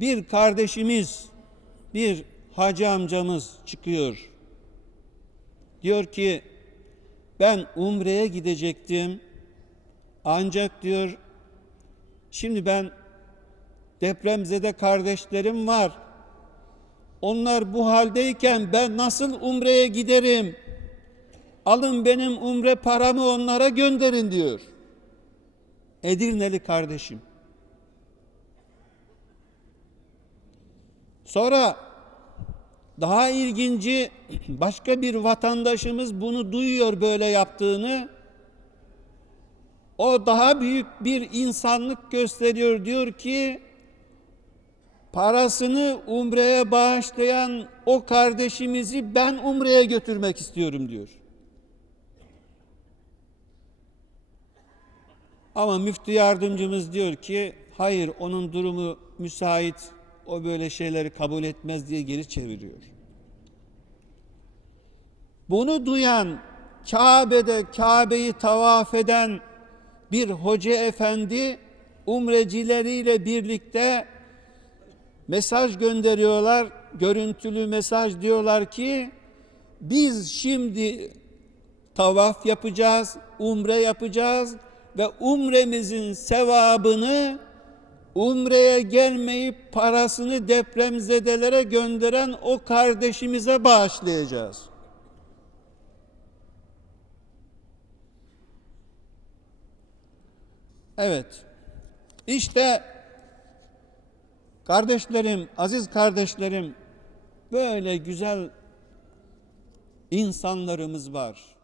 bir kardeşimiz, bir hacı amcamız çıkıyor. Diyor ki ben umreye gidecektim. Ancak diyor şimdi ben depremzede kardeşlerim var. Onlar bu haldeyken ben nasıl umreye giderim? Alın benim umre paramı onlara gönderin diyor. Edirneli kardeşim. Sonra daha ilginci başka bir vatandaşımız bunu duyuyor böyle yaptığını. O daha büyük bir insanlık gösteriyor diyor ki parasını umreye bağışlayan o kardeşimizi ben umreye götürmek istiyorum diyor. Ama müftü yardımcımız diyor ki hayır onun durumu müsait o böyle şeyleri kabul etmez diye geri çeviriyor. Bunu duyan Kabe'de Kabe'yi tavaf eden bir hoca efendi umrecileriyle birlikte mesaj gönderiyorlar. Görüntülü mesaj diyorlar ki biz şimdi tavaf yapacağız, umre yapacağız ve umremizin sevabını umreye gelmeyip parasını depremzedelere gönderen o kardeşimize bağışlayacağız. Evet. İşte kardeşlerim, aziz kardeşlerim böyle güzel insanlarımız var.